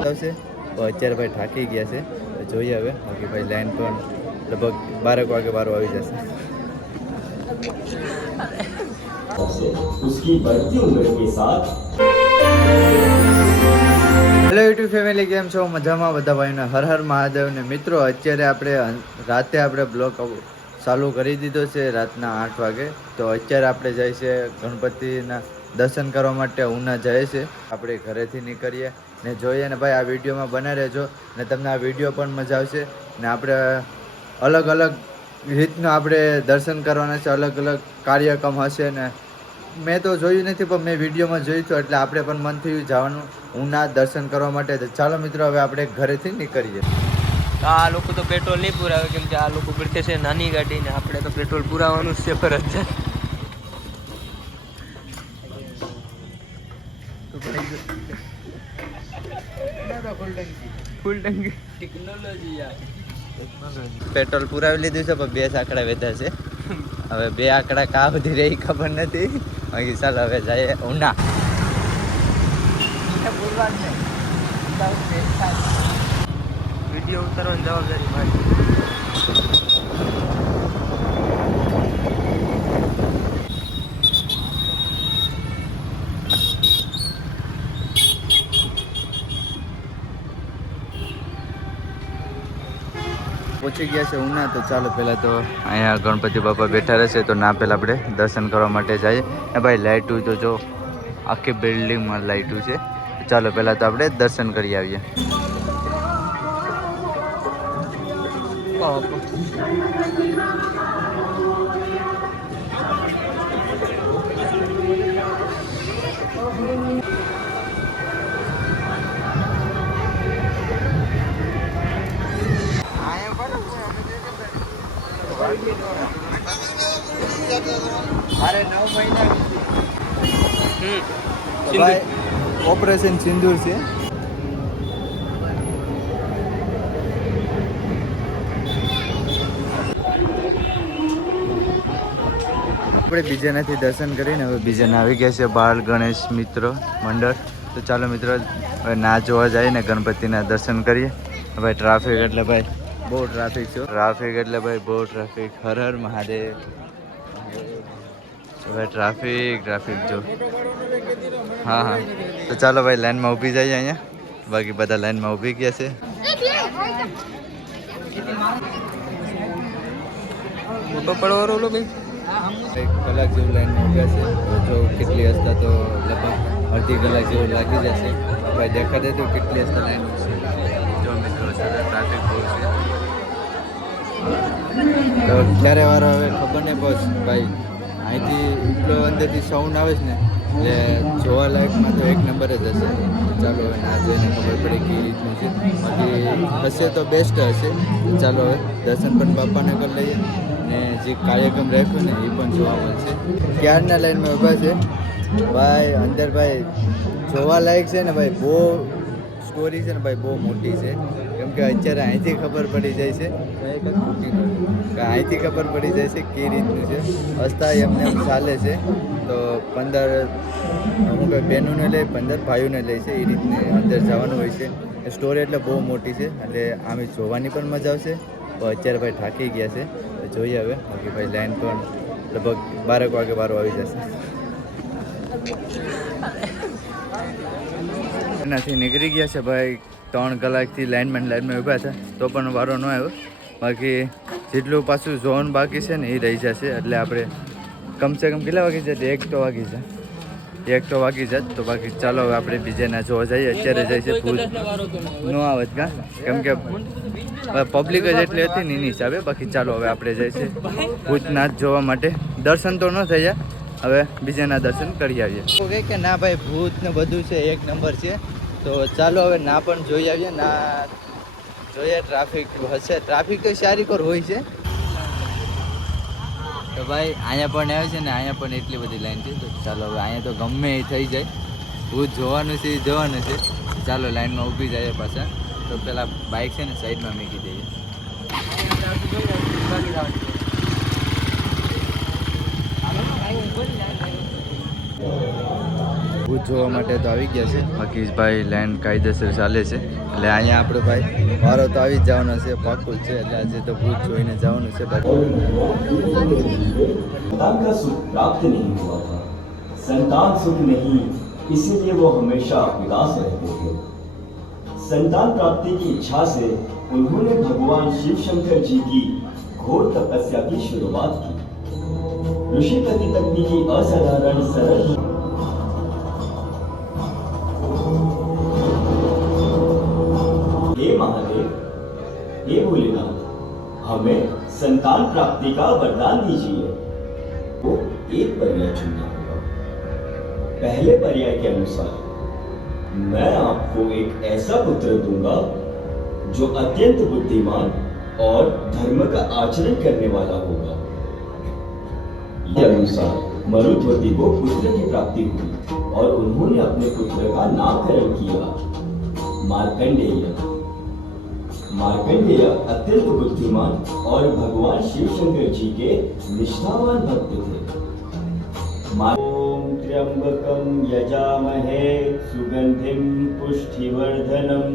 આવશે. અત્યારે ભાઈ થાકી ગયા છે. જોઈએ હવે. બાકી ભાઈ લાઈન પણ લગભગ બારેક વાગે બારો આવી જશે. હેલો યુટ્યુબ ફેમિલી કેમ છો? મજામાં? બધા ભાઈના હર હર મહાદેવ ને મિત્રો અત્યારે આપણે રાતે આપણે બ્લોક ચાલુ કરી દીધો છે રાતના આઠ વાગે. તો અત્યારે આપણે જાય છે ગણપતિના દર્શન કરવા માટે ઉના જાય છે. આપણે ઘરેથી નીકળીએ ને જોઈએ ને ભાઈ આ વિડીયોમાં બને રહેજો ને તમને આ વીડિયો પણ મજા આવશે ને આપણે અલગ અલગ રીતનું આપણે દર્શન કરવાના છે, અલગ અલગ કાર્યક્રમ હશે ને મેં તો જોયું નથી પણ મેં વિડીયોમાં જોયું હતું એટલે આપણે પણ મન થયું જવાનું ઉના દર્શન કરવા માટે. ચાલો મિત્રો, હવે આપણે ઘરેથી નીકળીએ. આ લોકો તો પેટ્રોલ નહીં પુરાવે કેમ કે આ લોકો બેઠે છે નાની ગાડી ને આપણે તો પેટ્રોલ પુરાવાનું જ છે ફરજ ફૂલ ટંકી ટેકનોલોજી યાર. પેટ્રોલ પુરાવી લીધું છે પણ બે આંકડા વેધા છે. હવે બે આંકડા કા બધી રહી ખબર નથી. બાકી ચાલો હવે જઈએ ઉના. વીડિયો ઉતારવાની જવાબદારી મારી. ગયા છે ઉના, તો ચાલો પહેલાં તો અહીંયા ગણપતિ બાપા બેઠા રહેશે, તો ના પહેલાં આપણે દર્શન કરવા માટે જઈએ. ને ભાઈ લાઇટું તો જો, આખી બિલ્ડિંગમાં લાઇટું છે. ચાલો પહેલાં તો આપણે દર્શન કરી આવીએ. મારે નવ મહિના હમ ભાઈ ઓપરેશન સિંદૂર છે. આપણે બીજાનાથી દર્શન કરીને હવે બીજાને આવી ગયા છે બાળ ગણેશ મિત્રો મંડળ. તો ચાલો મિત્રો હવે ના જોવા જાય ને ગણપતિના દર્શન કરીએ. ભાઈ ટ્રાફિક એટલે ભાઈ બહુ ટ્રાફિક છે ટ્રાફિક એટલે ભાઈ બહુ ટ્રાફિક. હર હર મહાદેવ. હવે ટ્રાફિક ટ્રાફિક જો. હા હા. તો ચાલો ભાઈ લાઈનમાં ઊભી જઈએ અહીંયા. બાકી બધા લાઈનમાં ઊભી ગયા છે. પડવાનો ભાઈ એક કલાક જેવું લાઈનમાં ઊભા છે. જો કેટલી હસતા તો લગભગ અડધી કલાક જેવું લાગી જશે. ભાઈ દેખા દે તો કેટલી હસતા લાઈન છે. જો મિત્રો ટ્રાફિક બહુ છે. તો ક્યારે વાર હવે ખબર નહીં બસ ભાઈ અહીંથી એટલો અંદરથી સાઉન્ડ આવે છે ને એટલે જોવા લાયકમાં તો એક નંબર જ હશે. ચાલો હવે ના જોઈને ખબર પડે કે રીતનું છે. બાકી હશે તો બેસ્ટ હશે. ચાલો હવે દર્શન પણ બાપાને કરી લઈએ. ને જે કાર્યક્રમ રાખ્યો ને એ પણ જોવા મળશે ક્યારના લાઈનમાં ઊભા છે? ભાઈ, અંદર ભાઈ, જોવા લાયક છે ને ભાઈ, બહુ સ્ટોરી છે ને ભાઈ, બહુ મોટી છે. કેમ કે અત્યારે અહીંથી ખબર પડી જાય છે. કે અહીંથી ખબર પડી જાય છે કઈ રીતનું છે. હસતા એમને એમ ચાલે છે. તો પંદર અમુક બહેનોને લે પંદર ભાઈઓને લે છે એ રીતની અંદર જવાનું હોય છે. સ્ટોરી એટલે બહુ મોટી છે. એટલે આમ જોવાની પણ મજા આવશે. અત્યારે ભાઈ થાકી ગયા છે. જોઈએ હવે. બાકી ભાઈ લાઈન પણ લગભગ બારેક વાગે બારો આવી જશે. એનાથી નીકળી ગયા છે ભાઈ ત્રણ કલાકથી લાઇનમાં ને લાઇનમાં ઊભા હતા તો પણ વારો ન આવ્યો. બાકી જેટલું પાછું ઝોન બાકી છે ને એ રહી જશે. એટલે આપણે કમસે કમ કેટલા વાગી જાય એક તો વાગી જાય. એક તો વાગી જ તો બાકી ચાલો હવે આપણે બીજાના જોવા જઈએ. અત્યારે જાય છે ભૂજ. ન આવત કા? કેમ કે પબ્લિક જ એટલી હતી ને એની હિસાબે. બાકી ચાલો હવે આપણે છે ભૂતનાથ જોવા માટે. દર્શન તો ન થયા. હવે બીજાના દર્શન કરી આવીએ. કે ના ભાઈ ભૂત ને બધું છે, એક નંબર છે. તો ચાલો હવે ના પણ જોઈ આવીએ. ના જોઈએ ટ્રાફિક હશે. ટ્રાફિક સારી કોર હોય છે. તો ભાઈ, અહીંયા પણ આવે છે ને, અહીંયા પણ એટલી બધી લાઈન છે. તો ચાલો હવે અહીંયા તો ગમે એ થઈ જાય. હું જોવાનું છે જોવાનું છે. ચાલો લાઈનમાં ઊભી જાય પાછા. તો પેલા બાઇક છે ને સાઈડમાં મૂકી દઈએ. ભૂત જોવા માટે તો આવી ગયા છે બાકી ભાઈ લાઈન કાયદેસર ચાલે છે એટલે અહીંયા આપણે ભાઈ વારો તો આવી જ જવાનો છે પાક્કું જ છે એટલે આજે તો ભૂત જોઈને જવાનું છે બાકી संतान का सुख प्राप्त नहीं हुआ था संतान सुख नहीं इसीलिए वो हमेशा उदास रहते थे संतान प्राप्ति की इच्छा से उन्होंने भगवान शिव शंकर जी की घोर तपस्या की शुरुआत की ऋषि पति पत्नी की असाधारण सरल हे भोलेनाथ, हमें संतान प्राप्ति का वरदान दीजिए। को एक पर्याय चुनना होगा। पहले पर्याय के अनुसार, मैं आपको एक ऐसा पुत्र दूँगा जो अत्यंत बुद्धिमान और धर्म का आचरण करने वाला होगा। के अनुसार मरुध्वति को पुत्र की प्राप्ति हुई और उन्होंने अपने पुत्र का नामकरण किया। मार्कंडेय मार्कंडेय अत्यंत बुद्धिमान और भगवान शिव शंकर जी के निष्ठावान भक्त थे मा- ओम त्र्यंबकम यजामहे सुगंधिम पुष्टिवर्धनम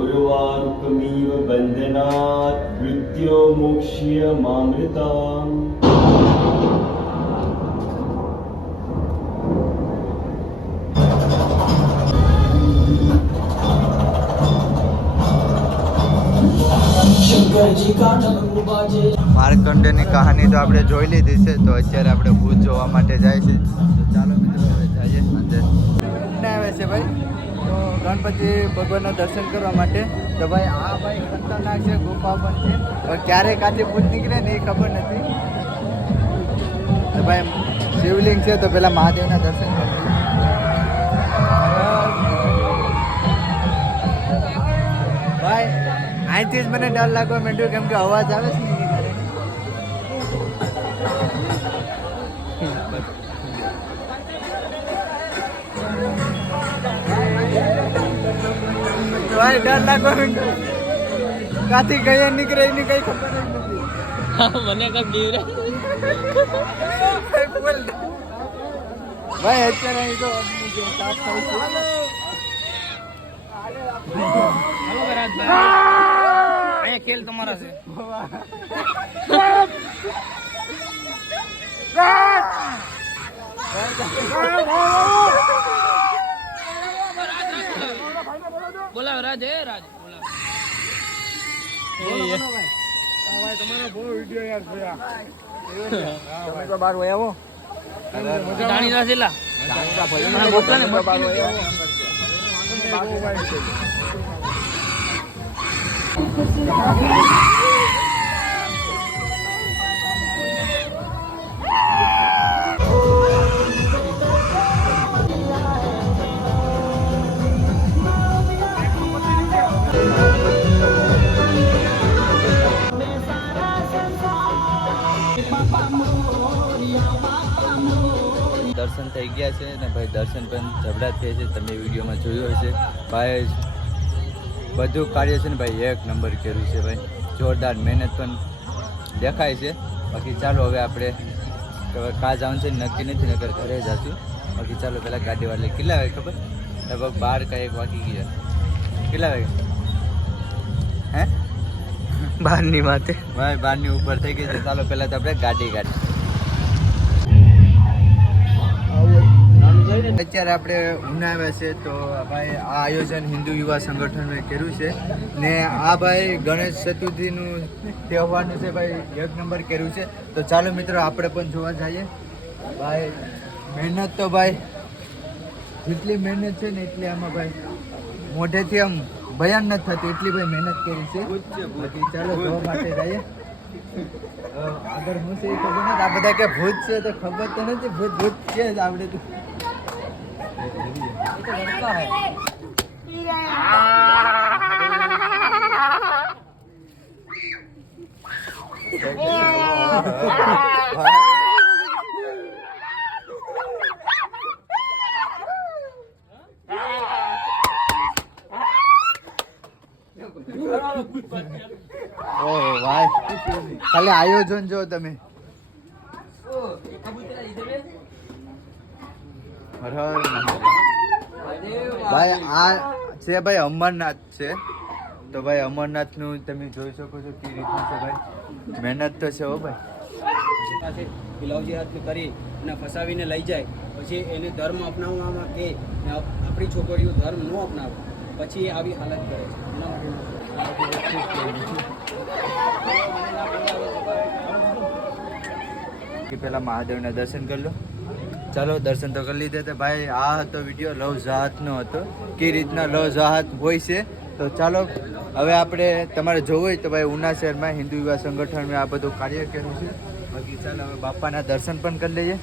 उर्वारुकमिव बंधनात् मृत्यो मोक्ष्य मामृताम् માર્કંડેની કહાની તો આપણે જોઈ લીધી છે, તો અત્યારે આપણે ભૂત જોવા માટે જાય છે. ચાલો મિત્રો, હવે જઈએ અંદર. આવે છે ભાઈ. તો ગણપતિ ભગવાનના દર્શન કરવા માટે. તો ભાઈ, આ ભાઈ ખતરનાક છે, ગુફા પણ છે. પણ ક્યારે કાચે ભૂત નીકળે ને એ ખબર નથી. તો ભાઈ, શિવલિંગ છે, તો પેલા મહાદેવના દર્શન કરી અહીંથી જ મને ડર લાગવા માંડ્યો કેમ કે અવાજ આવે છે. ભાઈ ડર લાગવા માંડ્યો. કાથી ગયા નીકળે એની કઈ ખબર નથી. મને કઈ બીવરે ભાઈ. અત્યારે અહીં તો સાફ થાય છે અહીંયા ખેલ તમારા છે. બોલાવ રાજ હે રાજ બોલાવ. જાણી ના ને મસ્તી નથી. દર્શન થઈ ગયા છે ને ભાઈ દર્શન પણ જબડા થયા છે. તમે વિડીયોમાં જોયું હશે. ભાઈ બધું કાર્ય છે ને ભાઈ એક નંબર કર્યું છે ભાઈ. જોરદાર મહેનત પણ દેખાય છે. બાકી ચાલો હવે આપણે કા જવાનું છે નક્કી નથી નગર ઘરે જશું. બાકી ચાલો પહેલાં ગાડી વાળે કેટલા વાગે ખબર? લગભગ બાર કાંઈ એક વાગી ગયા. કેટલા વાગે? હે? બહારની માથે ભાઈ બારની ઉપર થઈ ગઈ છે. ચાલો પહેલાં તો આપણે ગાડી ગાડી અત્યારે આપણે ઉનાવ્યા છે તો ભાઈ આ આયોજન હિન્દુ યુવા સંગઠનએ કર્યું છે. ને આ ભાઈ ગણેશ ચતુર્થીનું તહેવારનું છે ભાઈ એક નંબર કર્યું છે. તો ચાલો મિત્રો, આપણે પણ જોવા જઈએ. ભાઈ, મહેનત તો ભાઈ, જેટલી મહેનત છે ને એટલી આમાં ભાઈ મોઢેથી આમ ભયાન નથી થતું, એટલી ભાઈ મહેનત કરી છે. ચાલો જોવા માટે જઈએ. આગળ હું છે ખબર નથી. આ બધા કે ભૂત છે તો ખબર તો નથી. ભૂત ભૂત છે જ આવડે તો. તો લડકા હે ઓહો ભાઈ ખાલી આયોજન જો તમે હર હર મહાદેવ. ભાઈ આ છે ભાઈ અમરનાથ છે. તો ભાઈ અમરનાથનું તમે જોઈ શકો છો કે રીતનું છે ભાઈ. મહેનત તો છે હો ભાઈ. પાસે પિલાવજી હાથ કરી અને ફસાવીને લઈ જાય. પછી એને ધર્મ અપનાવવામાં કે આપણી છોકરીઓ ધર્મ ન અપનાવે. પછી આવી હાલત કરે છે. પેલા માટે કે પહેલા મહાદેવના દર્શન કરી લો. ચાલો, દર્શન તો કરી લીધે તો ભાઈ, આ હતો વીડિયો લવ જહાજનો હતો. કે રીતના લવ જહાજ હોય છે? તો ચાલો, હવે આપણે તમારે જોવું હોય તો ભાઈ, ઉના શહેરમાં હિન્દુ વિવાહ સંગઠનમાં આ બધું કાર્ય કર્યું છે. બાકી ચાલો, હવે બાપાના દર્શન પણ કરી લઈએ.